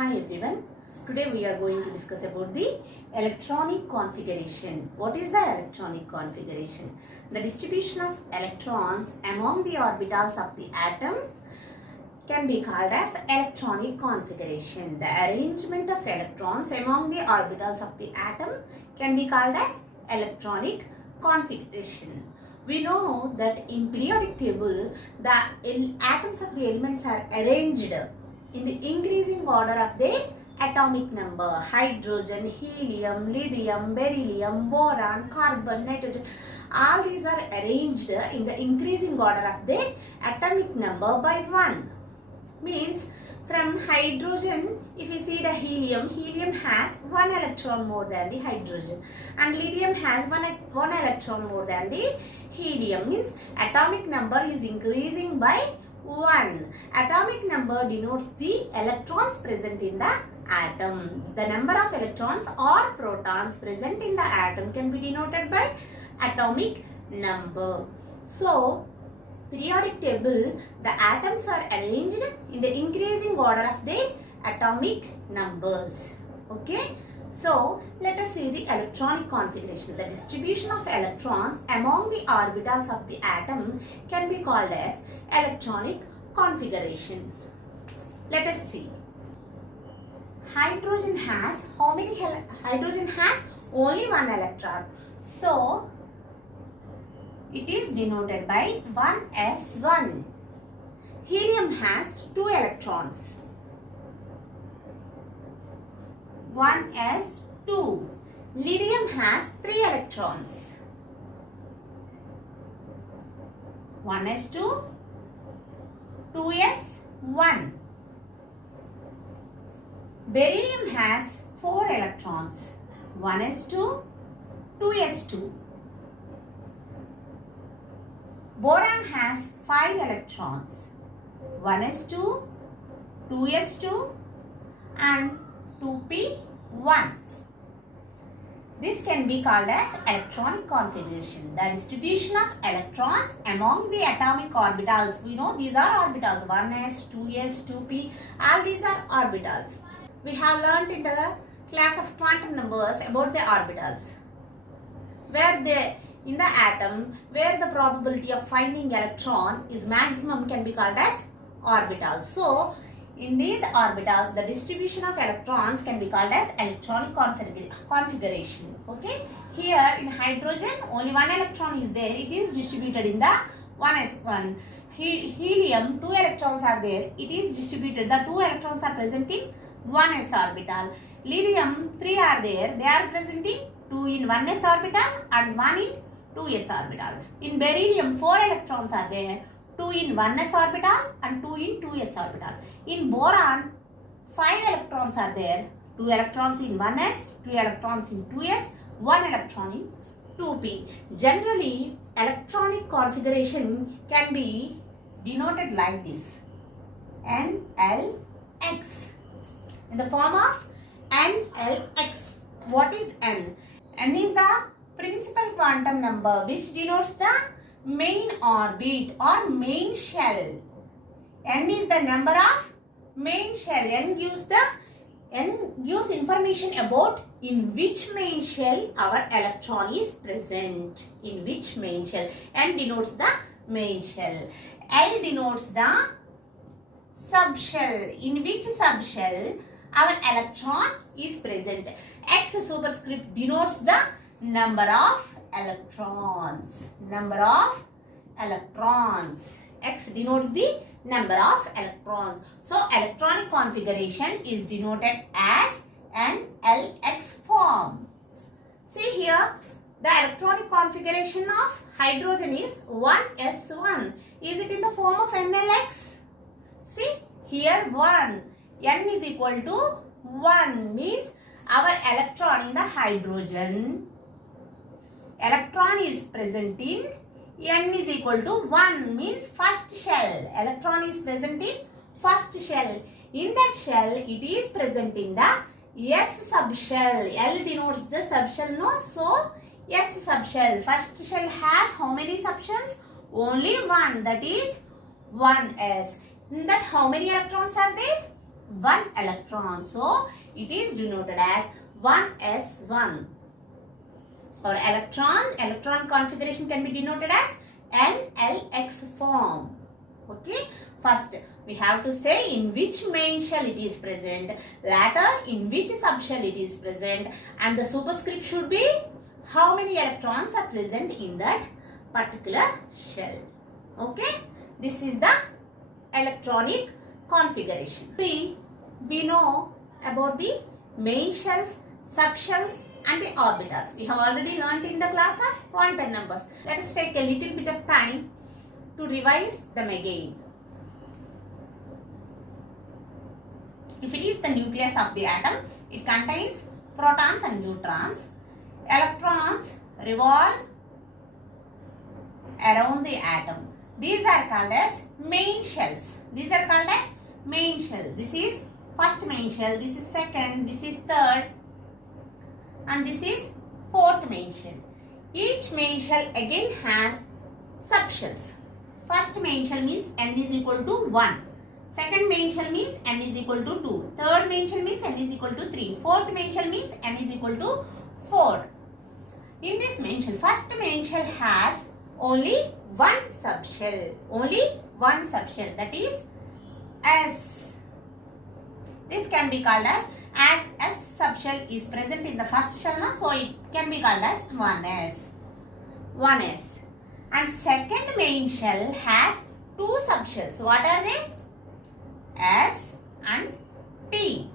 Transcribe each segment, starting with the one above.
Hi everyone. Today we are going to discuss about the electronic configuration. What is the electronic configuration? The distribution of electrons among the orbitals of the atoms can be called as electronic configuration. The arrangement of electrons among the orbitals of the atom can be called as electronic configuration. We know that in periodic table, the atoms of the elements are arranged in the increasing order of their atomic number. Hydrogen, helium, lithium, beryllium, boron, carbon, nitrogen. All these are arranged in the increasing order of their atomic number by 1. Means from hydrogen, if you see the helium has 1 electron more than the hydrogen, and lithium has one electron more than the helium. Means atomic number is increasing by 1. Atomic number denotes the electrons present in the atom. The number of electrons or protons present in the atom can be denoted by atomic number. So, periodic table, the atoms are arranged in the increasing order of their atomic numbers. Okay. So, let us see the electronic configuration. The distribution of electrons among the orbitals of the atom can be called as electronic configuration. Let us see. Hydrogen has how many? Hydrogen has only 1 electron. So, it is denoted by 1s1. Helium has 2 electrons. 1s2. Lithium has 3 electrons. 1s2, 2s1. Beryllium has 4 electrons. 1s2, 2s2. Boron has 5 electrons. 1s2, 2s2 and 2p1. This can be called as electronic configuration. The distribution of electrons among the atomic orbitals. We know these are orbitals. 1s, 2s, 2p. All these are orbitals. We have learnt in the class of quantum numbers about the orbitals. Where they in the atom, where the probability of finding electron is maximum can be called as orbital. So, in these orbitals, the distribution of electrons can be called as electronic configuration. Okay. Here in hydrogen, only 1 electron is there. It is distributed in the 1s1. Helium, 2 electrons are there. It is distributed. The 2 electrons are present in 1s orbital. Lithium, 3 are there. They are present in 2 in 1s orbital and 1 in 2s orbital. In beryllium, 4 electrons are there. 2 in 1s orbital and 2 in 2s orbital. In boron, 5 electrons are there. 2 electrons in 1s, 2 electrons in 2s, 1 electron in 2p. Generally, electronic configuration can be denoted like this. NLX. In the form of NLX. What is N? N is the principal quantum number which denotes the main orbit or main shell. N is the number of main shell. N gives information about in which main shell our electron is present. In which main shell. N denotes the main shell. L denotes the subshell. In which subshell our electron is present. X superscript denotes the number of electrons. Number of electrons. X denotes the number of electrons. So, electronic configuration is denoted as an LX form. See here, the electronic configuration of hydrogen is 1s1. Is it in the form of NLX? See, here 1. N is equal to 1 means our electron in the hydrogen. Electron is present in N is equal to 1 means first shell. Electron is present in first shell. In that shell, it is present in the S subshell. L denotes the subshell, no? So, S subshell. First shell has how many subshells? Only one, that is 1s. In that how many electrons are there? one electron. So it is denoted as 1s1. For electron configuration can be denoted as NLX form. Okay. First, we have to say in which main shell it is present, later in which subshell it is present, and the superscript should be how many electrons are present in that particular shell. Okay, this is the electronic configuration. See, we know about the main shells, subshells and the orbitals. We have already learnt in the class of quantum numbers. Let us take a little bit of time to revise them again. If it is the nucleus of the atom, it contains protons and neutrons. Electrons revolve around the atom. These are called as main shells. These are called as main shell. This is first main shell, this is second, this is third, and this is fourth main shell. Each main shell again has subshells. First main shell means n is equal to 1. Second main shell means n is equal to 2. Third main shell means n is equal to 3. Fourth main shell means n is equal to 4. In this main shell, first main shell has only one subshell. Only one subshell, that is S. This can be called as S subshell is present in the first shell now, so it can be called as 1s. 1s. And second main shell has two subshells. What are they? S and P.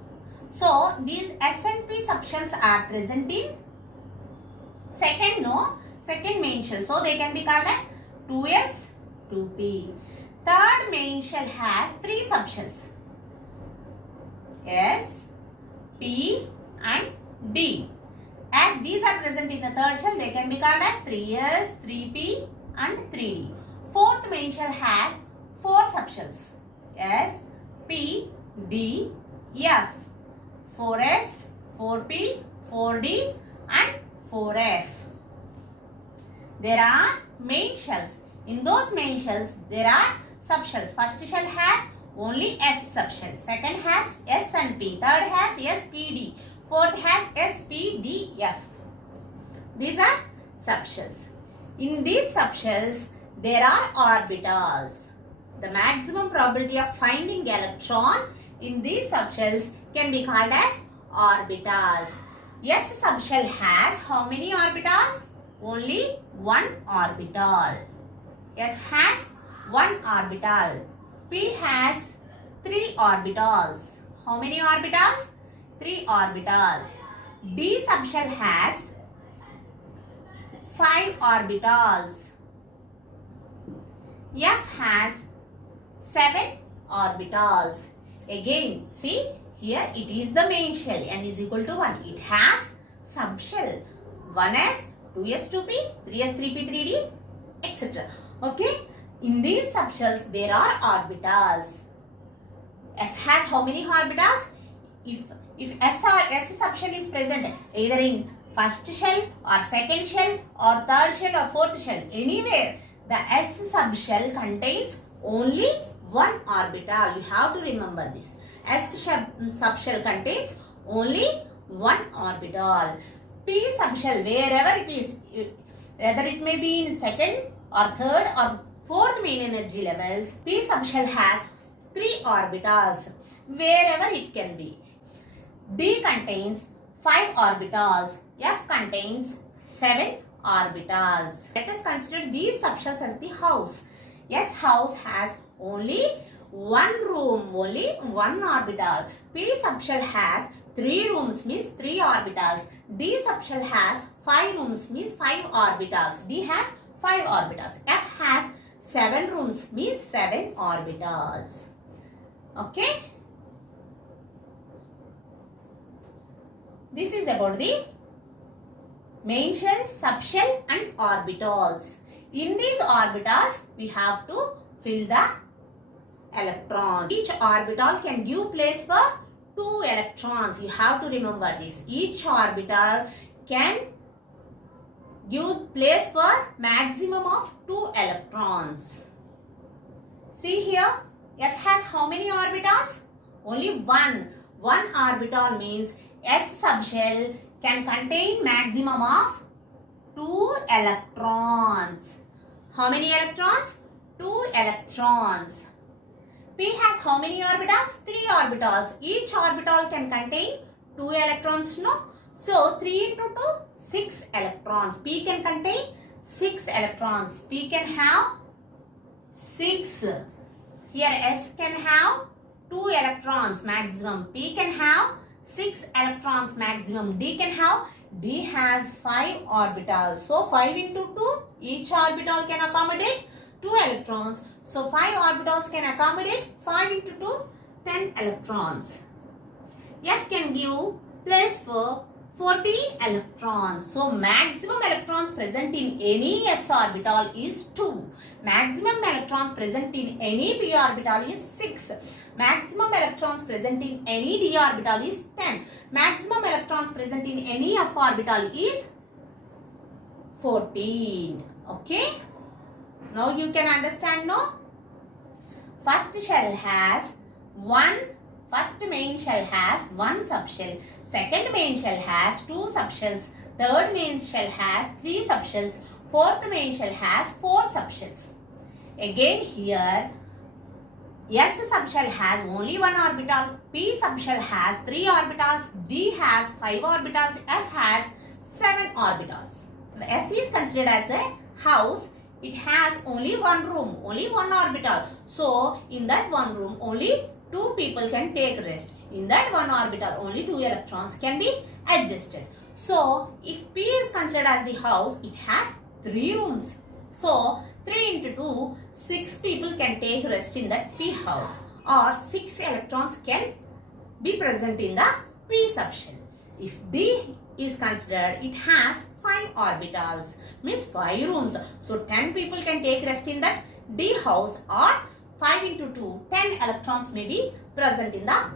So these S and P subshells are present in second main shell. So they can be called as 2s, 2p. Third main shell has three subshells. S, P and D. As these are present in the third shell, they can be called as 3s, 3p and 3d. Fourth main shell has four subshells. S, P, D, F. 4s, 4p, 4d and 4f. There are main shells. In those main shells, there are subshells. First shell has only S subshell. Second has S and P. Third has S, P, D. Fourth has S, P, D, F. These are subshells. In these subshells, there are orbitals. The maximum probability of finding electron in these subshells can be called as orbitals. S subshell has how many orbitals? Only one orbital. S has one orbital. P has three orbitals. How many orbitals? Three orbitals. D subshell has 5 orbitals. F has 7 orbitals. Again, see here it is the main shell, n is equal to 1. It has subshell 1s, 2s, 2p, 3s, 3p, 3d, etc. Okay. In these subshells, there are orbitals. S has how many orbitals? If S subshell is present either in first shell or second shell or third shell or fourth shell, anywhere, the S subshell contains only one orbital. You have to remember this. S subshell contains only one orbital. P subshell, wherever it is, whether it may be in second or third or fourth main energy levels, P subshell has 3 orbitals, wherever it can be. D contains 5 orbitals. F contains 7 orbitals. Let us consider these subshells as the house. S house has only one room, only one orbital. P subshell has 3 rooms, means 3 orbitals. D subshell has 5 rooms, means 5 orbitals. D has 5 orbitals. F has 7 rooms, means 7 orbitals. Okay. This is about the main shell, subshell and orbitals. In these orbitals, we have to fill the electrons. Each orbital can give place for 2 electrons. You have to remember this. Each orbital can give place for maximum of 2 electrons. See here, S has how many orbitals? Only one. One orbital means S subshell can contain maximum of 2 electrons. How many electrons? 2 electrons. P has how many orbitals? 3 orbitals. Each orbital can contain 2 electrons, no? So 3 into 2, 6 electrons. P can contain 6 electrons. P can have 6. Here S can have 2 electrons maximum. P can have 6 electrons maximum. D can have, D has 5 orbitals. So 5 into 2, each orbital can accommodate 2 electrons. So 5 orbitals can accommodate 5 into 2, 10 electrons. F can give place for 14 electrons. So maximum electrons present in any s orbital is 2. Maximum electrons present in any p orbital is 6. Maximum electrons present in any d orbital is 10. Maximum electrons present in any f orbital is 14. Okay. Now you can understand, no? First main shell has one subshell. Second main shell has 2 subshells. Third main shell has 3 subshells. Fourth main shell has 4 subshells. Again here, S subshell has only 1 orbital. P subshell has 3 orbitals. D has 5 orbitals. F has 7 orbitals. S is considered as a house. It has only one room, only one orbital. So in that one room, only 2 people can take rest. In that one orbital, only 2 electrons can be adjusted. So if P is considered as the house, it has 3 rooms. So 3 into 2, 6 people can take rest in that P house, or 6 electrons can be present in the P subshell. If D is considered, it has 5 orbitals, means 5 rooms. So 10 people can take rest in that D house, or 5 into 2, 10 electrons may be present in the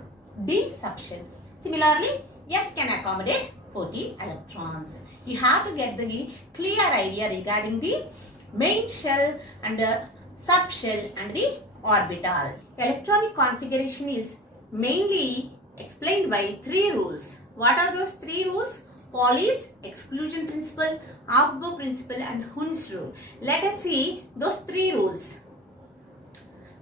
D subshell. Similarly, F can accommodate 40 electrons. You have to get the clear idea regarding the main shell and the subshell and the orbital. Electronic configuration is mainly explained by 3 rules. What are those 3 rules? Pauli's exclusion principle, Aufbau principle and Hund's rule. Let us see those 3 rules.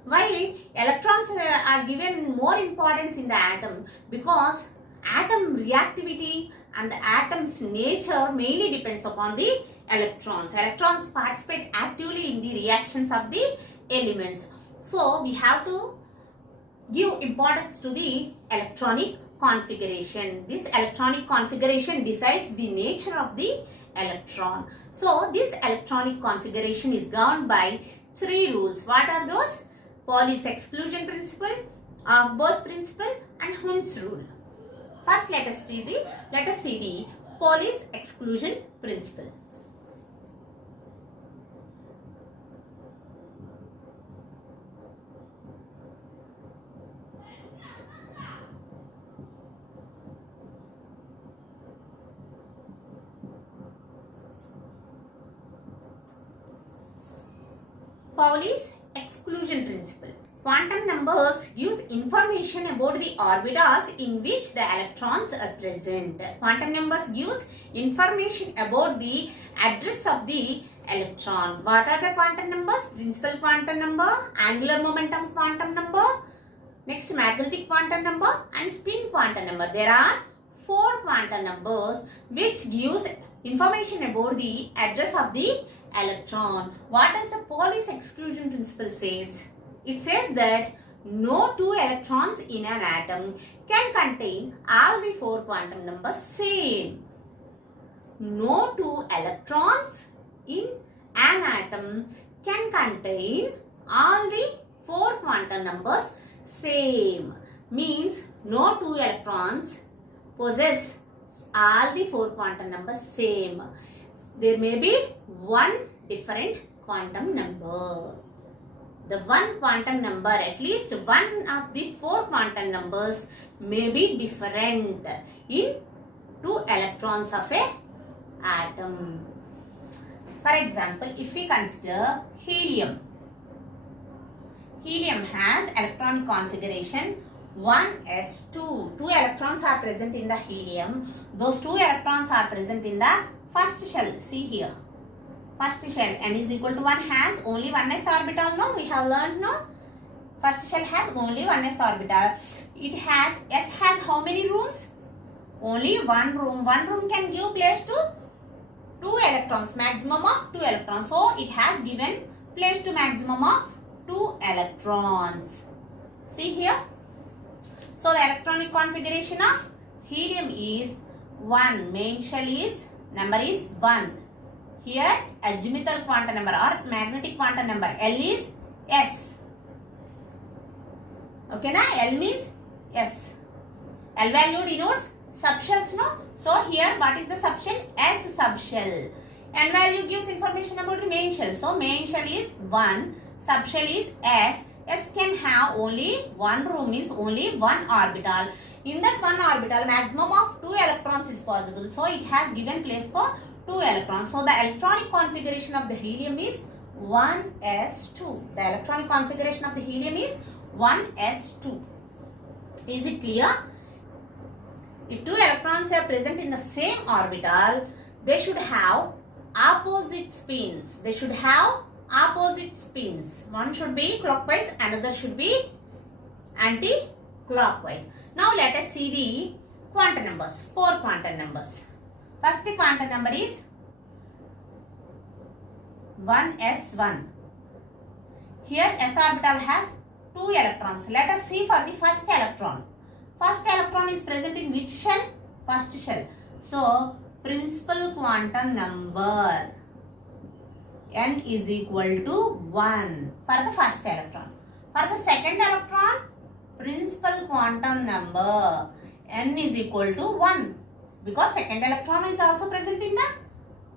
Why electrons are given more importance in the atom? Because atom reactivity and the atom's nature mainly depends upon the electrons. Electrons participate actively in the reactions of the elements. So we have to give importance to the electronic configuration. This electronic configuration decides the nature of the electron. So this electronic configuration is governed by 3 rules. What are those? Pauli's exclusion principle, Aufbau's principle and Hund's rule. First let us see the Pauli's exclusion principle. Pauli's exclusion principle. Quantum numbers gives information about the orbitals in which the electrons are present. Quantum numbers gives information about the address of the electron. What are the quantum numbers? Principal quantum number, angular momentum quantum number, next magnetic quantum number and spin quantum number. There are 4 quantum numbers which gives information about the address of the electron. What does the Pauli's exclusion principle says? It says that no 2 electrons in an atom can contain all the 4 quantum numbers same. No 2 electrons in an atom can contain all the 4 quantum numbers same. Means no 2 electrons possess all the 4 quantum numbers same. There may be one different quantum number. The one quantum number, at least one of the 4 quantum numbers may be different in 2 electrons of a atom. For example, if we consider helium. Helium has electronic configuration 1s2. 2 electrons are present in the helium. Those 2 electrons are present in the first shell. See here. First shell n is equal to 1 has only one s orbital. No, we have learned, no? First shell has only one s orbital. S has how many rooms? Only one room. One room can give place to 2 electrons, maximum of 2 electrons. So it has given place to maximum of 2 electrons. See here. So the electronic configuration of helium is 1. Main shell is number is 1. Here azimuthal quantum number or magnetic quantum number L is S. Okay na? L means S. L value denotes subshells, no? So here what is the subshell? S subshell. N value gives information about the main shell. So main shell is 1, subshell is S. S can have only one room, means only one orbital. In that one orbital, maximum of 2 electrons is possible. So it has given place for 2 electrons. So the electronic configuration of the helium is 1s2. The electronic configuration of the helium is 1s2. Is it clear? If 2 electrons are present in the same orbital, they should have opposite spins. They should have opposite spins. One should be clockwise, another should be anti-clockwise. Now let us see the quantum numbers. 4 quantum numbers. First quantum number is 1s1. Here s orbital has 2 electrons. Let us see for the first electron. First electron is present in which shell? First shell. So principal quantum number n is equal to 1 for the first electron. For the second electron, principal quantum number n is equal to 1 because second electron is also present in the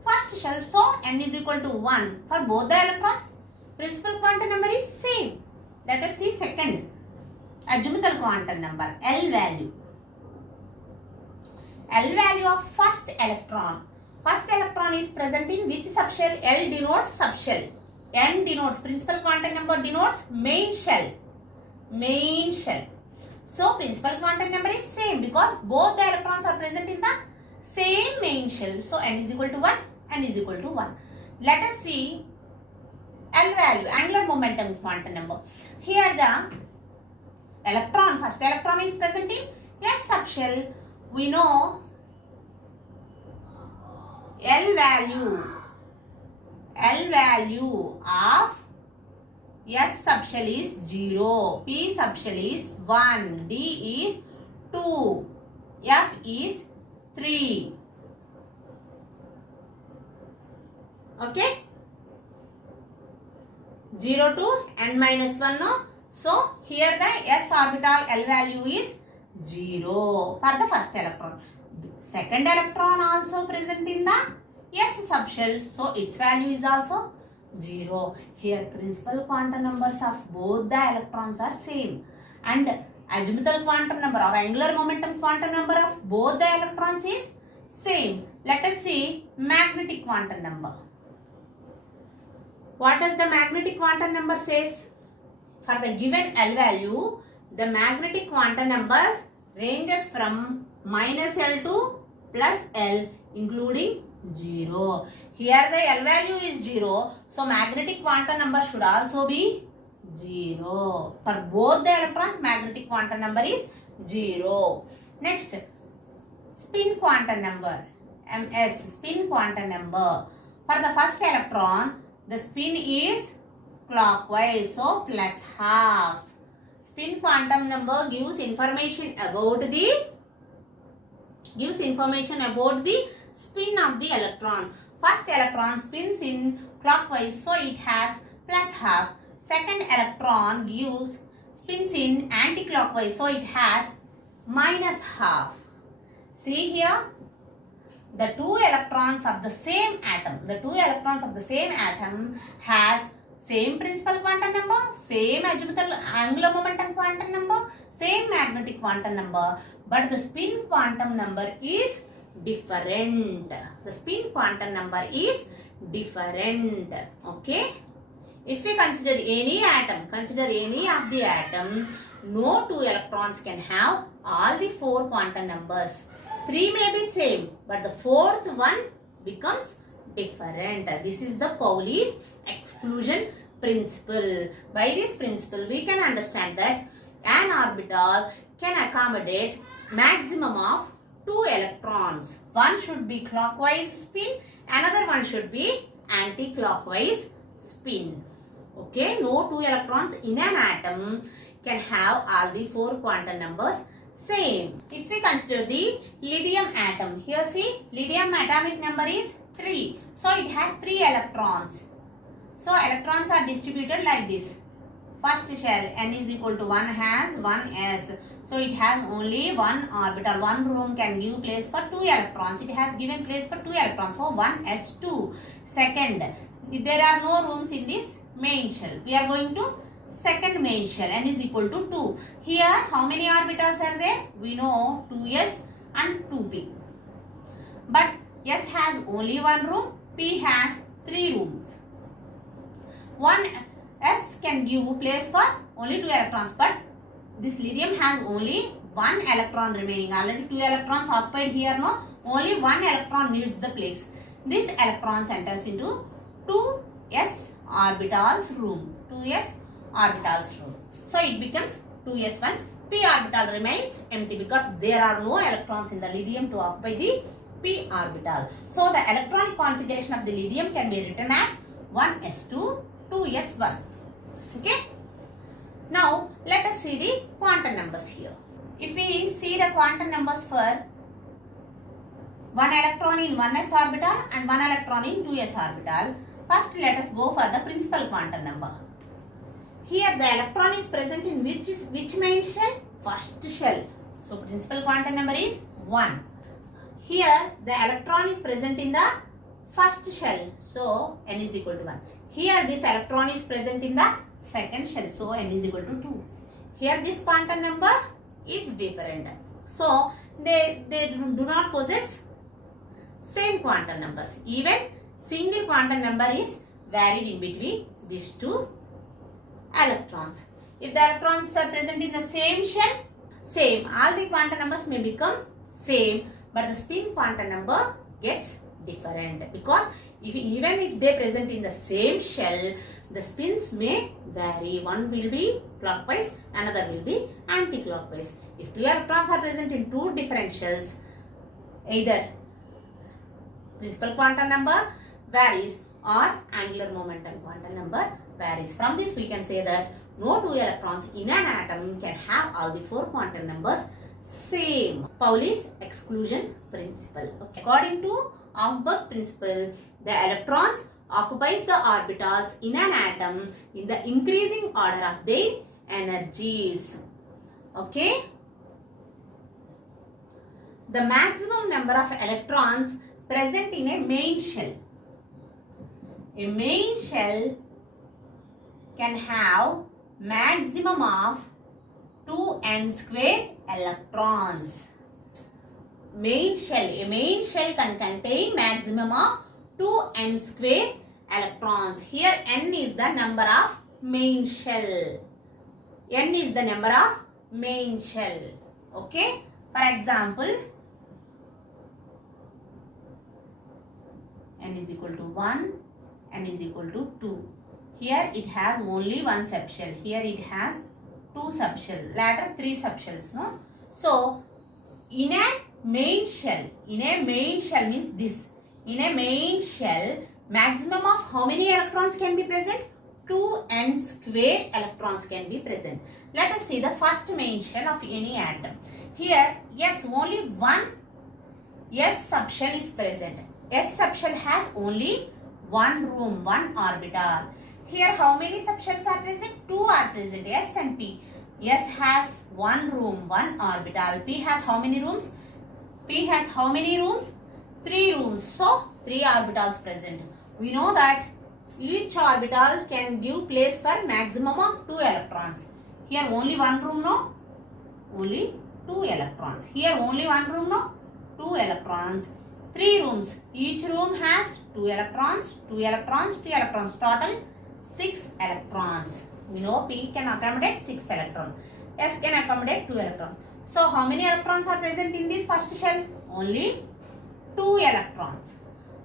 first shell. So n is equal to 1 for both the electrons. Principal quantum number is same. Let us see second azimuthal quantum number, L value. L value of first electron. First electron is present in which subshell? L denotes subshell. N denotes, principal quantum number denotes main shell. Main shell. So principal quantum number is same because both the electrons are present in the same main shell. So n is equal to 1, n is equal to 1. Let us see L value, angular momentum quantum number. Here the electron, first electron is present in S subshell. We know L value of S subshell is 0, P subshell is 1, D is 2, F is 3. Okay? 0 to n minus 1, no? So here the s orbital L value is 0 for the first electron. Second electron also present in the s subshell, so its value is also 0. Here principal quantum numbers of both the electrons are same, and azimuthal quantum number or angular momentum quantum number of both the electrons is same. Let us see magnetic quantum number. What does the magnetic quantum number says? For the given L value, the magnetic quantum numbers ranges from minus L to plus L, including 0. Here the L value is 0, so magnetic quantum number should also be 0. For both the electrons, magnetic quantum number is 0. Next, spin quantum number, ms, spin quantum number. For the first electron, the spin is clockwise, so plus half. Spin quantum number gives information about the spin of the electron. First electron spins in clockwise, so it has plus half. Second electron spins in anti-clockwise, so it has minus half. See here, the two electrons of the same atom, has same principal quantum number, same azimuthal angular momentum quantum number, same magnetic quantum number, but the spin quantum number is different. The spin quantum number is different. Okay. If we consider any of the atom no two electrons can have all the four quantum numbers. Three may be same, but the fourth one becomes different. This is the Pauli's exclusion principle. By this principle, we can understand that an orbital can accommodate maximum of two electrons. One should be clockwise spin, another one should be anti-clockwise spin. Okay, no two electrons in an atom can have all the four quantum numbers same. If we consider the lithium atom, here see, lithium atomic number is 3. So it has 3 electrons. So electrons are distributed like this. First shell n is equal to 1 has 1 s. So it has only one orbital. One room can give place for 2 electrons. It has given place for 2 electrons. So 1 s2. Second, there are no rooms in this main shell. We are going to second main shell, n is equal to 2. Here, how many orbitals are there? We know 2s and 2p. But s has only one room, p has 3 rooms. One s can give place for only 2 electrons, but this lithium has only 1 electron remaining. Already 2 electrons occupied here, no? Only 1 electron needs the place. This electron enters into 2s orbitals room. 2s orbitals room. So it becomes 2s1. P orbital remains empty because there are no electrons in the lithium to occupy the p orbital. So the electronic configuration of the lithium can be written as 1s2, 2s1. Okay. Now let us see the quantum numbers here. If we see the quantum numbers for one electron in 1s orbital and one electron in 2s orbital, first let us go for the principal quantum number. Here the electron is present in which main shell? First shell. So principal quantum number is 1. Here the electron is present in the first shell. So n is equal to 1. Here this electron is present in the second shell. So n is equal to 2. Here this quantum number is different. So they do not possess same quantum numbers. Even single quantum number is varied in between these two electrons. If the electrons are present in the same shell, same. All the quantum numbers may become same, but the spin quantum number gets different because even if they present in the same shell, the spins may vary. One will be clockwise, another will be anti-clockwise. If two electrons are present in two different shells, either principal quantum number varies or angular momentum quantum number varies. From this we can say that no two electrons in an atom can have all the four quantum numbers same. Pauli's exclusion principle. Okay. According to Aufbau's principle, the electrons occupies the orbitals in an atom in the increasing order of their energies. Okay. The maximum number of electrons present in a main shell. A main shell can have maximum of 2n square electrons. A main shell can contain maximum of 2n square electrons. Here n is the number of main shell. N is the number of main shell. Okay. For example, n is equal to 1, n is equal to 2. Here it has only one subshell. Here it has two subshells. Later 3 subshells. No? So in a main shell means this. In a main shell, maximum of how many electrons can be present? 2n square electrons can be present. Let us see the first main shell of any atom. Here, yes, only one S subshell is present. S subshell has only one room, one orbital. Here, how many subshells are present? 2 are present, S and P. S has one room, one orbital. P has how many rooms? P has how many rooms? 3 rooms. So, 3 orbitals present. We know that each orbital can give place for maximum of 2 electrons. Here only one room, no? Only 2 electrons. Here only one room, no? 2 electrons. 3 rooms. Each room has 2 electrons, 2 electrons, 2 electrons. Total 6 electrons. We know P can accommodate 6 electrons. S can accommodate 2 electrons. So how many electrons are present in this first shell? Only 2 electrons.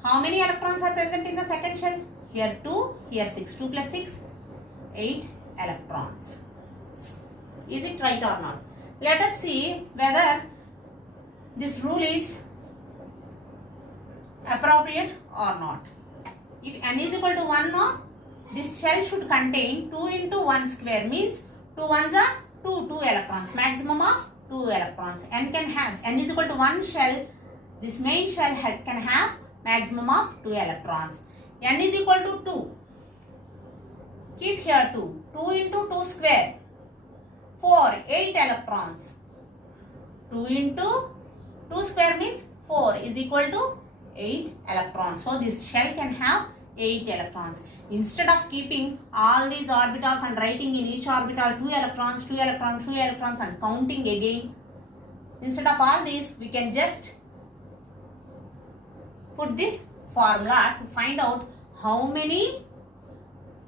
How many electrons are present in the second shell? Here 2, here 6. 2 plus 6, 8 electrons. Is it right or not? Let us see whether this rule is appropriate or not. If n is equal to 1, no, this shell should contain 2 into 1 square, means 2 ones are 2 electrons, maximum of 2 electrons. N is equal to 1 shell, this main shell can have maximum of 2 electrons. N is equal to 2. Keep here 2. 2 into 2 square, 4, 8 electrons. 2 into 2 square means 4 is equal to 8 electrons. So this shell can have 8 electrons. Instead of keeping all these orbitals and writing in each orbital 2 electrons, 2 electrons, 2 electrons and counting again, instead of all these, we can just put this formula to find out how many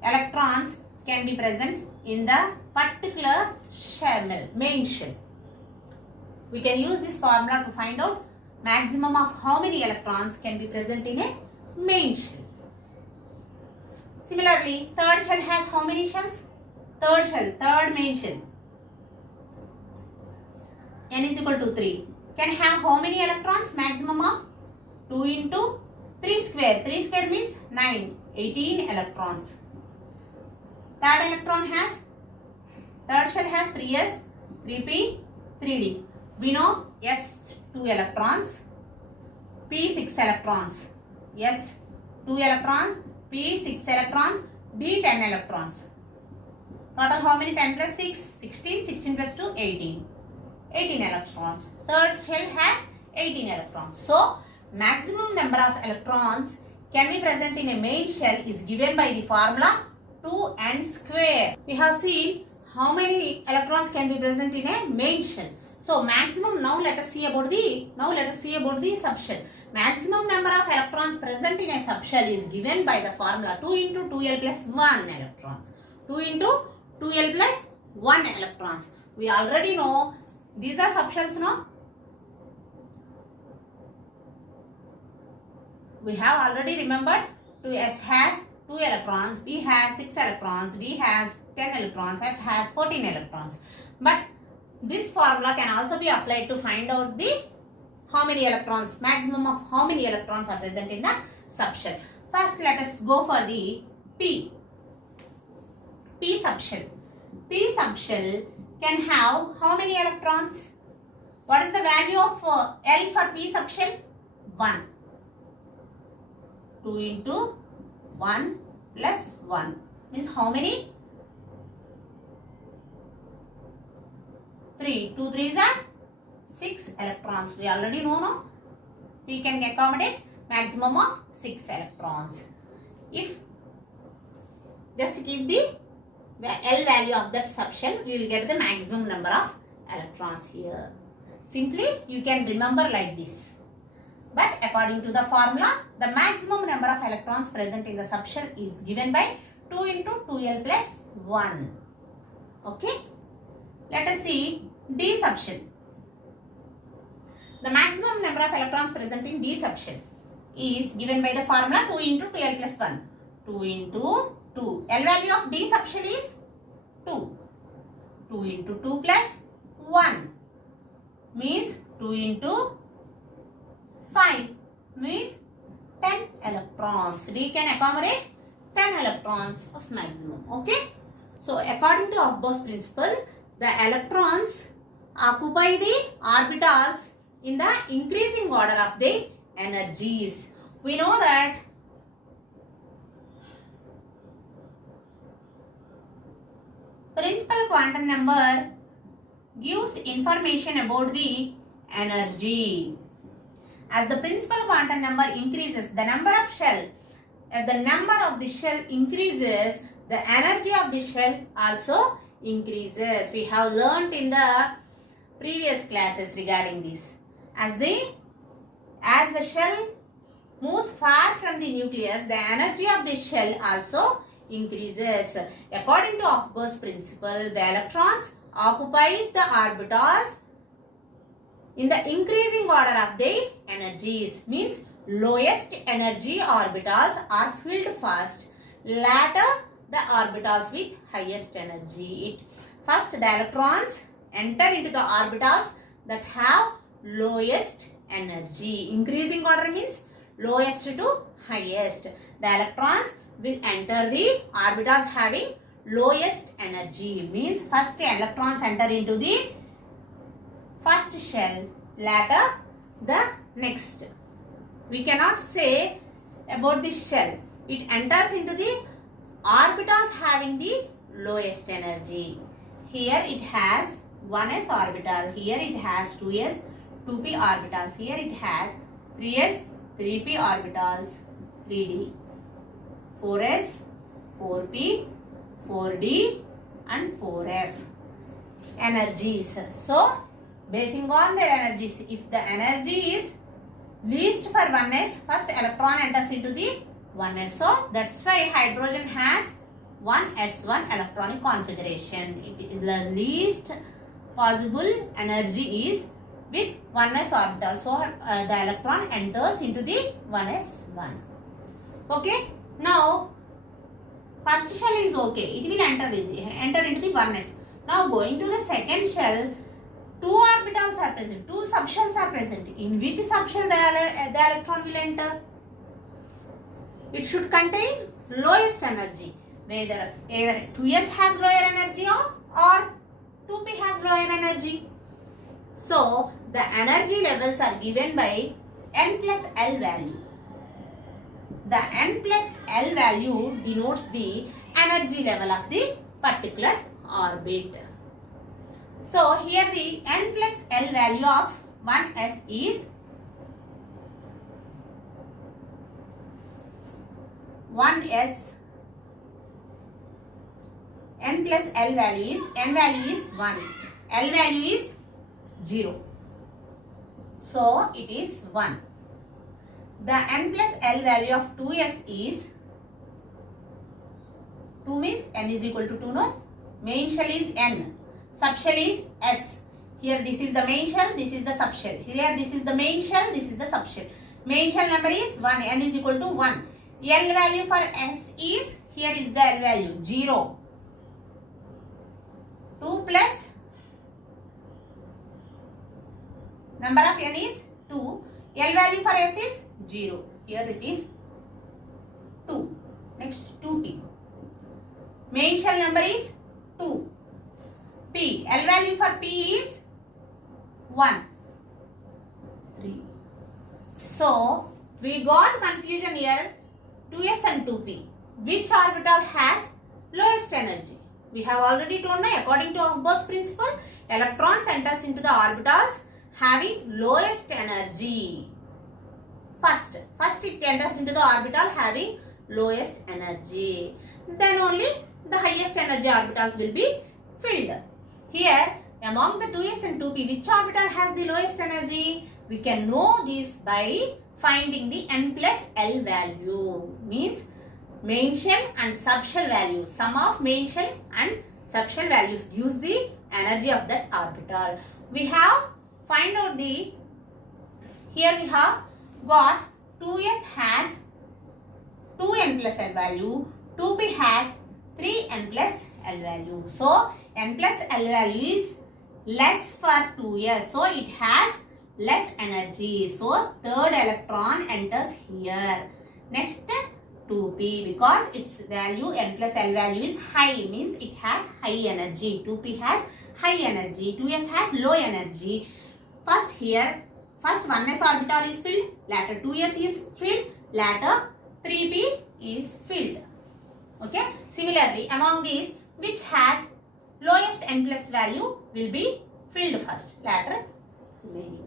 electrons can be present in the particular shell, main shell. We can use this formula to find out maximum of how many electrons can be present in a main shell. Similarly, third shell has how many shells? Third main shell. N is equal to 3. Can have how many electrons? Maximum of 2 into 3 square. 3 square means 9. 18 electrons. Third shell has 3s, 3p, 3d. We know S 2 electrons, P 6 electrons. S 2 electrons, P 6 electrons, D 10 electrons. Total how many? 10 plus 6, 16, 16 plus 2, 18. 18 electrons. Third shell has 18 electrons. So, maximum number of electrons can be present in a main shell is given by the formula 2n square. We have seen how many electrons can be present in a main shell. So maximum, now let us see about the subshell. Maximum number of electrons present in a subshell is given by the formula 2 into 2l plus 1 electrons. 2 into 2l plus 1 electrons. We already know these are subshells, no? We have already remembered 2s has 2 electrons, B has 6 electrons, D has 10 electrons, F has 14 electrons. But this formula can also be applied to find out the how many electrons, maximum of how many electrons are present in the subshell. First, let us go for the P subshell. P subshell can have how many electrons? What is the value of L for P subshell? 1. 2 into 1 plus 1 means how many? 3. 2 3s are 6 electrons. We already know, no? We can accommodate maximum of 6 electrons. If just keep the L value of that subshell, we will get the maximum number of electrons here. Simply, you can remember like this. But according to the formula, the maximum number of electrons present in the subshell is given by 2 into 2l plus 1. Okay? Let us see D subshell. The maximum number of electrons present in D subshell is given by the formula 2 into 2l plus 1. 2 into 2. L value of D subshell is 2. 2 into 2 plus 1 means 2 into 5 means 10 electrons. D can accommodate 10 electrons of maximum. Okay? So, according to Aufbau's principle, the electrons occupy the orbitals in the increasing order of their energies. We know that principal quantum number gives information about the energy. As the principal quantum number increases, the number of shell, as the number of the shell increases, the energy of the shell also increases. We have learnt in the previous classes regarding this. As the shell moves far from the nucleus, the energy of the shell also increases. According to Aufbau's principle, the electrons occupies the orbitals in the increasing order of their energies. Means lowest energy orbitals are filled first. Later the orbitals with highest energy. First the electrons enter into the orbitals that have lowest energy. Increasing order means lowest to highest. The electrons will enter the orbitals having lowest energy. Means first electrons enter into the first shell, later the next. We cannot say about the shell. It enters into the orbitals having the lowest energy. Here it has 1s orbital. Here it has 2s, 2p orbitals. Here it has 3s, 3p orbitals, 3d, 4s, 4p, 4d and 4f energies. So, basing on their energies, if the energy is least for 1s, first electron enters into the 1s. So, that's why hydrogen has 1s1 electronic configuration. The least possible energy is with 1s orbital. So, the electron enters into the 1s1. Okay. Now, first shell is okay. It will enter into the 1s. Now, going to the second shell, 2 orbitals are present, 2 subshells are present. In which subshell the electron will enter? It should contain lowest energy. Whether either 2s has lower energy or 2p has lower energy. So, the energy levels are given by n plus L value. The n plus L value denotes the energy level of the particular orbit. So, here the n plus L value of 1s is 1s. N plus L value is, n value is 1, L value is 0. So, it is 1. The n plus L value of 2s is, 2 means n is equal to 2, no? Main shell is n, subshell is s. Here this is the main shell, this is the subshell. Here this is the main shell, this is the subshell. Main shell number is 1, n is equal to 1. L value for s is, here is the L value, 0. 2 plus number of n is 2. L value for s is 0. Here it is 2. Next 2p. Main shell number is 2. P. L value for p is 1. 3. So, we got confusion here. 2s and 2p. Which orbital has lowest energy? We have already told now, according to Hubber's principle, electrons enters into the orbitals having lowest energy. First it enters into the orbital having lowest energy. Then only the highest energy orbitals will be filled. Here, among the 2s and 2p, which orbital has the lowest energy? We can know this by finding the n plus L value. Means main shell and subshell values. Sum of main shell and subshell values gives the energy of that orbital. We have find out the, here we have got 2s has 2n plus L value, 2p has 3n plus L value. So, n plus L value is less for 2s. So, it has less energy. So, third electron enters here. Next 2p, because its value n plus L value is high, means it has high energy. 2p has high energy, 2s has low energy. First here, first 1s orbital is filled, later 2s is filled, later 3p is filled. Okay. Similarly, among these, which has lowest n plus value will be filled first, later remaining.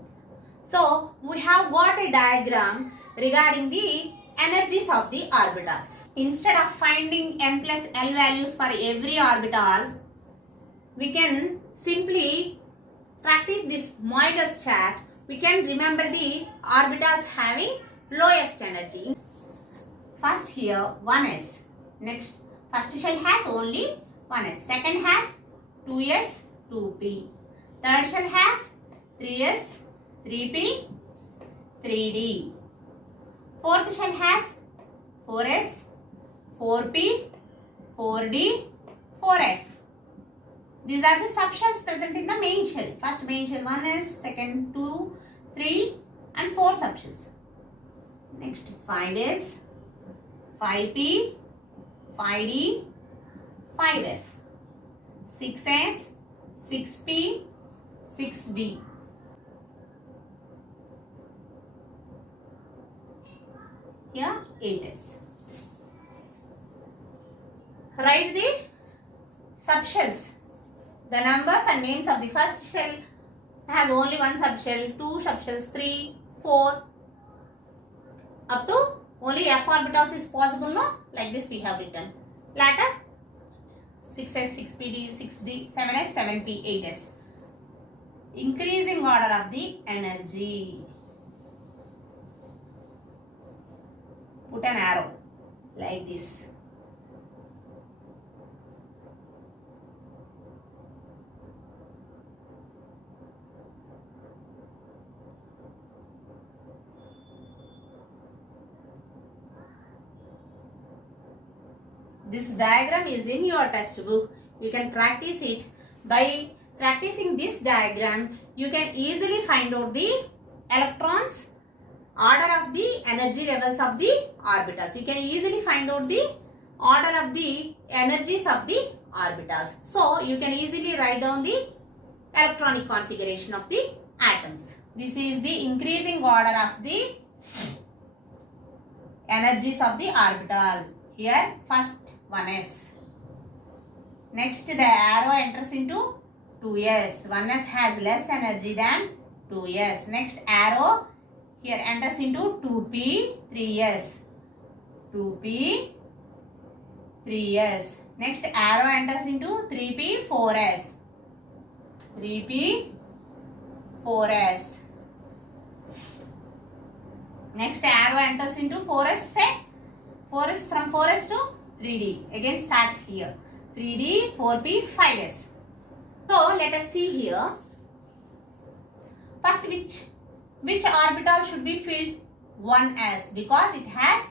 So, we have got a diagram regarding the energies of the orbitals. Instead of finding n plus L values for every orbital, we can simply practice this Moedas chart. We can remember the orbitals having lowest energy. First here 1s. Next, first shell has only 1s. Second has 2s, 2p. Third shell has 3s, 3p, 3d. Fourth shell has 4s, 4p, 4d, 4f. These are the subshells present in the main shell. First main shell 1s, second 2, 3 and 4 subshells. Next 5s, 5p, 5d, 5f. 6s, 6p, 6d. Here 8s. Write the subshells. The numbers and names of the first shell has only one subshell, 2 subshells, 3, 4. Up to only f orbitals is possible, no? Like this we have written. Later 6s, 6pd, 6d, 7s, 7p, 8s. Increasing order of the energy. Put an arrow like this. This diagram is in your textbook. You can practice it. By practicing this diagram, you can easily find out the electrons, order of the energy levels of the orbitals. You can easily find out the order of the energies of the orbitals. So, you can easily write down the electronic configuration of the atoms. This is the increasing order of the energies of the orbital. Here, first 1s. Next, the arrow enters into 2s. 1s has less energy than 2s. Next arrow here enters into 2p, 3s. 2p, 3s. Next arrow enters into 3p, 4s. 3p, 4s. Next arrow enters into 4s, say 4s, from 4s to 3d. Again starts here. 3d, 4p, 5s. So let us see here. First, which orbital should be filled? 1s, because it has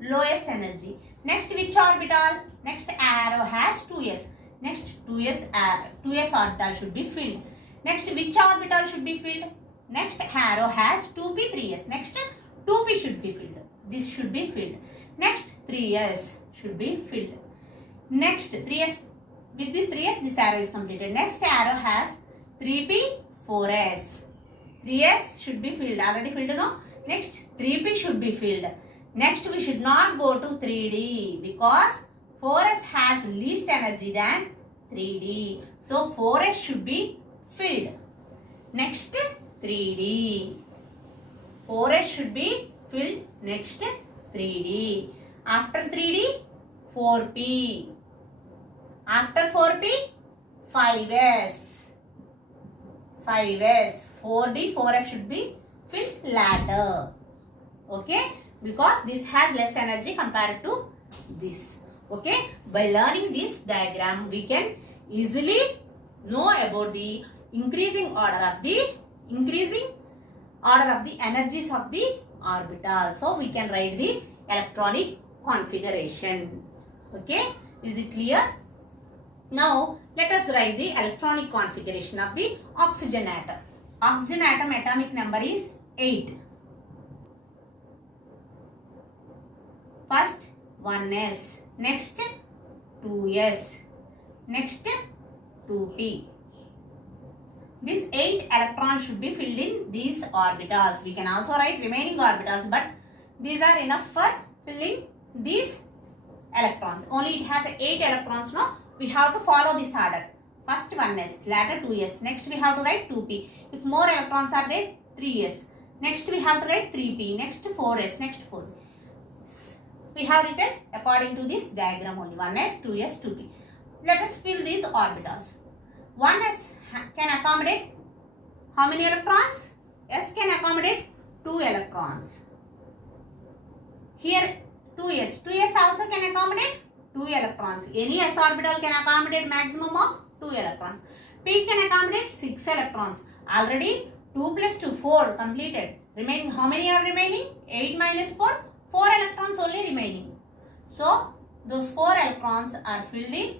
lowest energy. Next, which orbital? Next arrow has 2s. Next 2s orbital should be filled. Next, which orbital should be filled? Next arrow has 2p, 3s. Next 2p should be filled. This should be filled. Next 3s should be filled. Next 3s, with this 3s this arrow is completed. Next arrow has 3p, 4s. 3s should be filled. Already filled, no? Next 3p should be filled. Next we should not go to 3d because 4s has least energy than 3d. So 4s should be filled. Next 3d. 4s should be filled. Next 3d. After 3d, 4p. After 4p, 5s. 5s. 4d, 4f should be filled later. Okay? Because this has less energy compared to this. Okay? By learning this diagram, we can easily know about the increasing order of the energies of the orbital. So we can write the electronic configuration. Okay? Is it clear? Now let us write the electronic configuration of the oxygen atom. Oxygen atom atomic number is 8. First 1s, next 2s, next 2p. These 8 electrons should be filled in these orbitals. We can also write remaining orbitals, but these are enough for filling these electrons. Only it has 8 electrons now. We have to follow this order. First 1s, later 2s. Next we have to write 2p. If more electrons are there, 3s. Next we have to write 3p. Next 4s. Next 4. We have written according to this diagram only. 1s, 2s, 2p. Let us fill these orbitals. 1s can accommodate how many electrons? S can accommodate 2 electrons. Here 2s. 2s also can accommodate 2 electrons. Any s orbital can accommodate maximum of 2 electrons. P can accommodate 6 electrons. Already 2 plus 2, 4 completed. Remaining, how many are remaining? 8 minus 4, 4 electrons only remaining. So those 4 electrons are filled in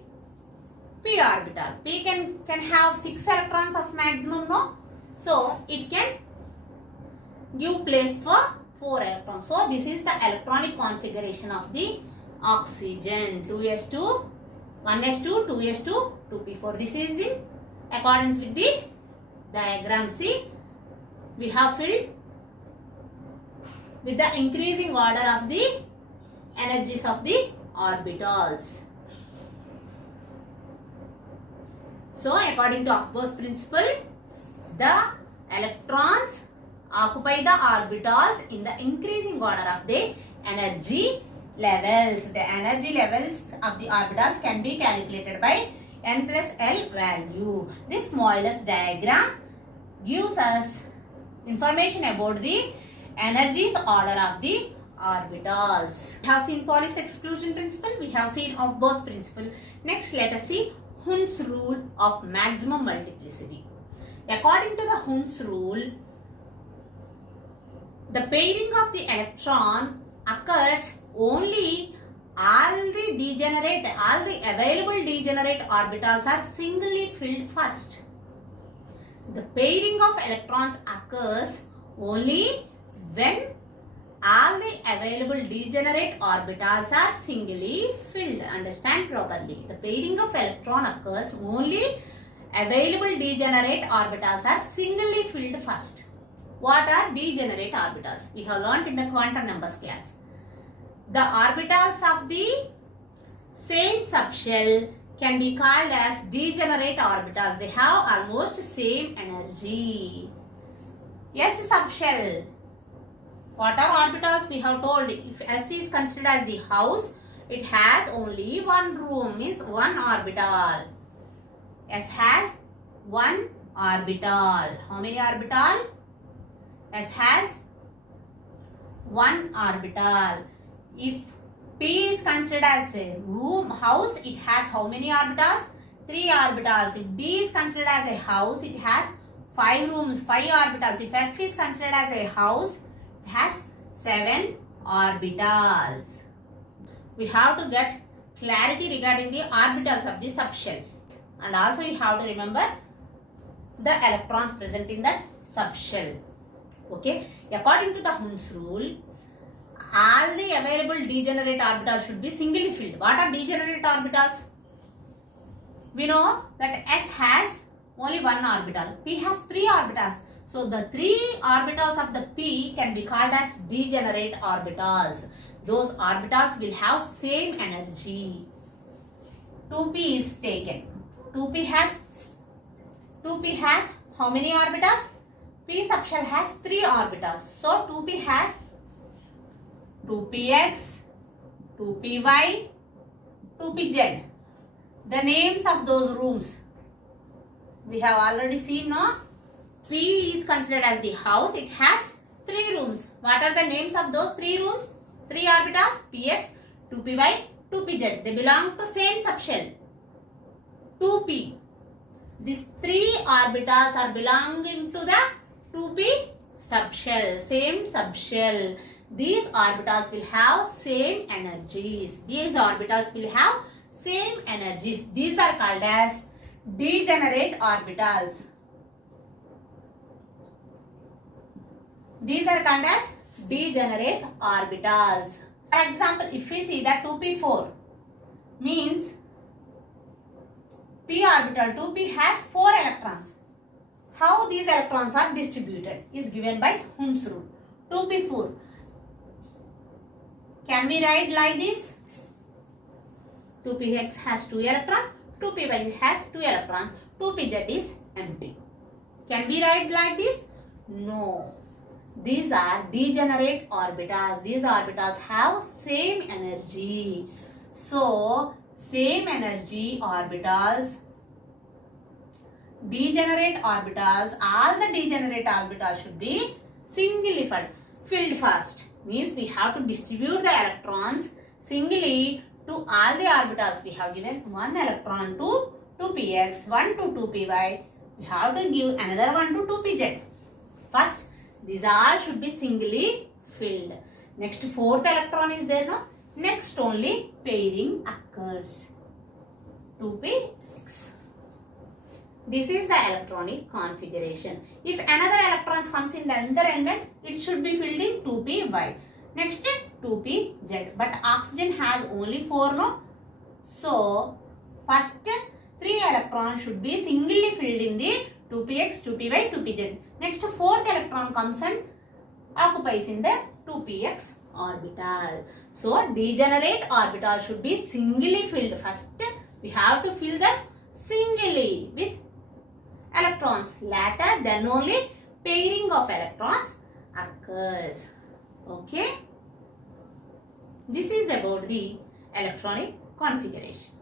p orbital. P can have 6 electrons of maximum, no? So it can give place for 4 electrons. So this is the electronic configuration of the oxygen. 2s2, 1s2, 2s2, 2p4. This is in accordance with the diagram. See, we have filled with the increasing order of the energies of the orbitals. So according to Aufbauer's principle, the electrons occupy the orbitals in the increasing order of the energy levels. The energy levels of the orbitals can be calculated by n plus L value. This smallest diagram gives us information about the energies order of the orbitals. We have seen Pauli's exclusion principle. We have seen Aufbauer's principle. Next, let us see Hund's rule of maximum multiplicity. According to the Hund's rule, the pairing of the electron occurs only all the available degenerate orbitals are singly filled first. The pairing of electrons occurs only when all the available degenerate orbitals are singly filled. Understand properly. The pairing of electron occurs only available degenerate orbitals are singly filled first. What are degenerate orbitals? We have learnt in the quantum numbers class. The orbitals of the same subshell can be called as degenerate orbitals. They have almost same energy. Yes, subshell. What are orbitals? We have told, if S is considered as the house, it has only one room, means one orbital. S has one orbital. How many orbital? S has one orbital. If P is considered as a room, house, it has how many orbitals? 3 orbitals. If D is considered as a house, it has 5 rooms, 5 orbitals. If F is considered as a house, it has 7 orbitals. We have to get clarity regarding the orbitals of the subshell. And also you have to remember the electrons present in that subshell. Okay. According to the Hund's rule, all the available degenerate orbitals should be singly filled. What are degenerate orbitals? We know that S has only one orbital. P has 3 orbitals. So the 3 orbitals of the P can be called as degenerate orbitals. Those orbitals will have same energy. 2p is taken. 2p has how many orbitals? P subshell has 3 orbitals. So 2p has 2px, 2py, 2pz. The names of those rooms we have already seen, no? P is considered as the house. It has 3 rooms. What are the names of those 3 rooms? 3 orbitals, px, 2py, 2pz. They belong to same subshell, 2p. These 3 orbitals are belonging to the 2p subshell, same subshell. These orbitals will have same energies. These orbitals will have same energies. These are called as degenerate orbitals. These are called as degenerate orbitals. For example, if we see that 2p4 means p orbital 2p has 4 electrons. How these electrons are distributed is given by Hund's rule. 2p4. Can we write like this? 2px has 2 electrons, 2py has 2 electrons, 2pz is empty. Can we write like this? No. These are degenerate orbitals. These orbitals have same energy. So, same energy orbitals, degenerate orbitals, all the degenerate orbitals should be singly filled first. Means we have to distribute the electrons singly to all the orbitals. We have given 1 electron to 2px, 1 to 2py, we have to give another 1 to 2pz. First, these all should be singly filled. Next, fourth electron is there, no? Next, only pairing occurs. 2px. This is the electronic configuration. If another electron comes in the other element, it should be filled in 2py. Next, 2pz. But oxygen has only 4, no? So, first 3 electrons should be singly filled in the 2px, 2py, 2pz. Next, fourth electron comes and occupies in the 2px orbital. So, degenerate orbital should be singly filled. First, we have to fill them singly with electrons. Later, then only pairing of electrons occurs. Okay. This is about the electronic configuration.